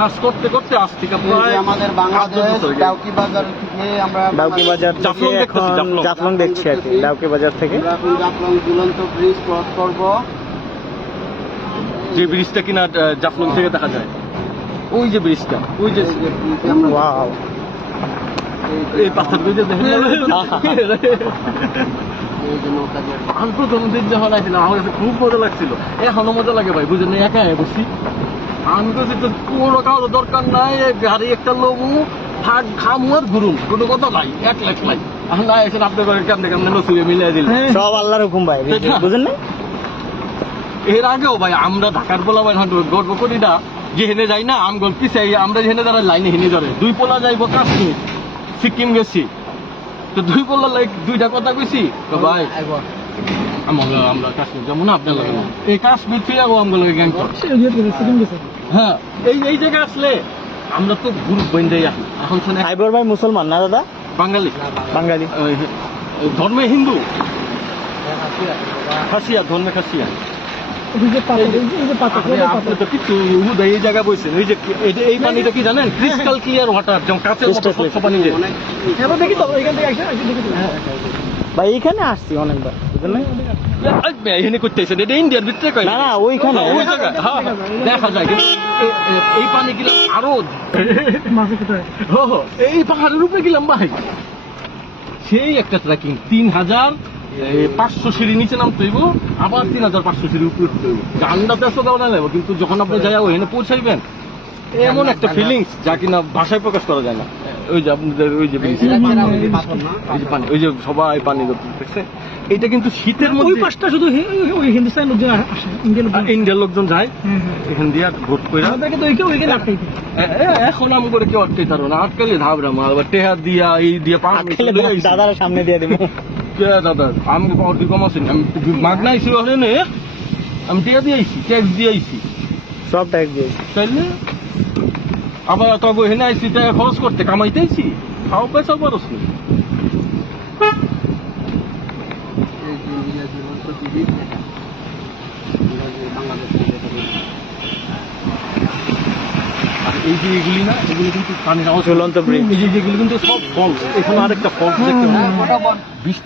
কাজ করতে করতে আজ থেকে প্রায় আমাদের বাংলাদেশ ডাউকি বাজার থেকে আমরা ডাউকি বাজার থেকে জাফলং দেখতেছি, এখন জাফলং। জাফলং দেখছি আর কি। ডাউকি বাজার থেকে আমরা এখন জাফলং ঝুলন্ত ব্রিজ ক্রস করব। যে ব্রিজটা কিনা জাফলং থেকে দেখা যায়, ওই যে ব্রিজটা, ওই যে ওয়াও, এই পাথরগুলো যে দেখেন এই যে নৌকা দিয়ে আমি প্রথম দিন যখন আসছিলাম আমার কাছে খুব মজা লাগছিল, এখনো মজা লাগে ভাই, বুঝলেন না? একা বসি আমি বলছি তো কোনো কারো দরকার নাই, গাড়ি একটা লোমু থাক খামু আর ঘুরুন, কোনো কথা নাই, এক লাখ নাই। এখন না এসে আপনার করে কেমনে কেমনে নসিবে মিলিয়ে দিল। সব আল্লাহর হুকুম ভাই, বুঝেন না? এর আগেও ভাই আমরা ঢাকার পোলা ভাই গর্ব করি না যে হেনে যাই না, আম গল্প পিছাই আমরা হেনে দাঁড়াই লাইনে হেনে ধরে দুই পোলা যাইবো কাশ্মীর, সিকিম গেছি তো দুই পোলা লাইক দুইটা কথা কইছি তো ভাই আমরা কাশ্মীর যেমন আপনার লাগে না, এই কাশ্মীর থেকে আমগুলো লাগে গ্যাংটক। হ্যাঁ, এই জায়গায় আসলে আমরা তো গ্রুপ বন্ধেই আসি। এখন শুনে সাইবর ভাই মুসলমান না দাদা? বাঙালি, বাঙালি। ধর্মে হিন্দু, খাসিয়া, ধর্মে খাসিয়া। আপনি তো কিছু হুদাই এই জায়গায় বলছেন, ওই যে এই পানিটা কি জানেন, ক্রিস্টাল ক্লিয়ার ওয়াটার, যেমন কাঁচের মতো স্বচ্ছ পানি। যে ভাই এখানে আসছি অনেকবার, বুঝেন না? এখানে করতেছেন, এটা ইন্ডিয়ার ভিতরে কয় না না, ওইখানে ওই জায়গায় হ্যাঁ, দেখা যায়, কিন্তু এই পানি গেলাম আরো এই পাহাড়ের উপরে গেলাম ভাই, সেই একটা ট্রেকিং 3500 সিঁড়ি নিচে নামতে হইব, আবার 3500 সিঁড়ি উপরে উঠতে হইব। জান্নাতে আসলে দেওয়া নেব, কিন্তু যখন আপনি যাই ওখানে পৌঁছাইবেন এমন একটা ফিলিংস যা কিনা ভাষায় প্রকাশ করা যায় না। ওই যে আপনাদের ওই যে bridge, ওই যে পানি, ওই যে সবাই পানি দেখছে, এটা কিন্তু শীতের মধ্যে ওই পাশটা শুধু ওই হিন্দুস্তানের লোকজন আসে, ইন্ডিয়ার লোকজন যায় এখান দিয়ে ভোট করে। আমাদেরকে তো ওইখানে আটকাইতে এখন আমি করে কেউ আটকাই তারো না, আটকাইলে ধাবরা মাল বা টেহা দিয়া এই দিয়া দাদার সামনে দিয়ে দেবো। দাদা আমি পাওয়ার দিয়ে কম আসেনি, আমি মাগনা আইসি ওখানে, আমি টেহা দিয়ে আইসি, ট্যাক্স দিয়ে আইসি, সব ট্যাক্স দিয়েছি। তাইলে আবার তবে এখানে আইসি টাকা খরচ করতে, কামাইতে আইসি, খাও পয়সা খরচ নেই। এই যে ইন্ডিয়া ঝুলন্ত ব্রিজ এটা আমরা যে বাংলাদেশ থেকে আর এই যে এগুলি না, এগুলি কিন্তু পানির আওয়াজ, ঝুলন্ত ব্রিজ। এই যে এগুলি কিন্তু সব ফলস, এখানে আরেকটা ফলস দেখতে বরাবর হবে।